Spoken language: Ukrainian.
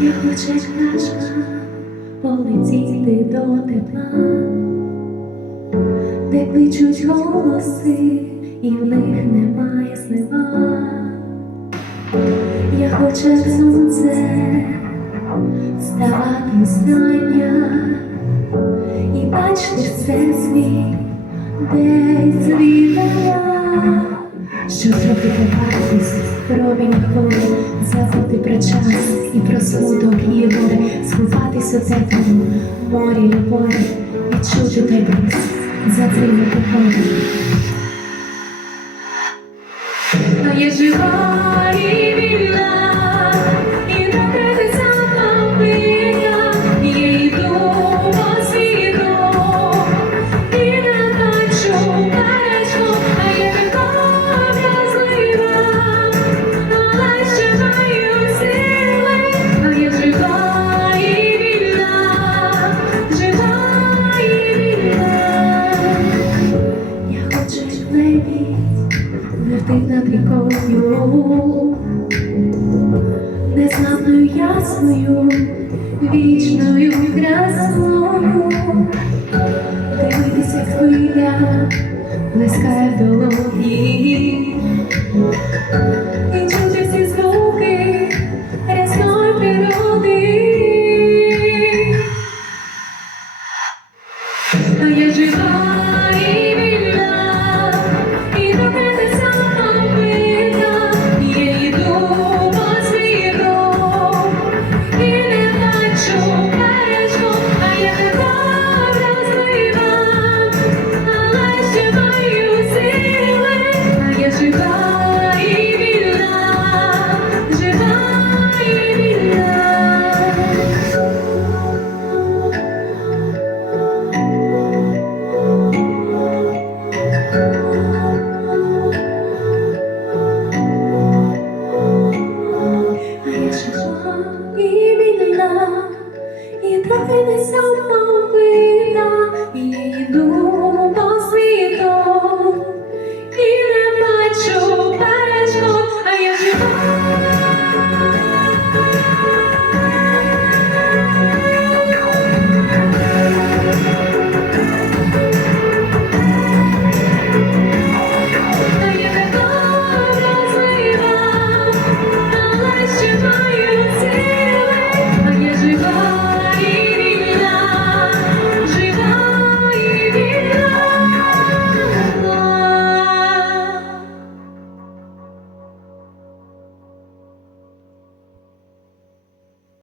Я хоче пташка полетіти до тепла, де кличуть голоси, і в них немає снива. Я хочу сонце ставати остання десь звідала, що зробити вартість промінь хвилин, забути про час і про смуток і горе, сховатись у теплому морі любові, відчути той бриз, затримати горе. А я жива летить над рікою, незнаною ясною, вічною красою, дивитися, хвиля блискає долоні,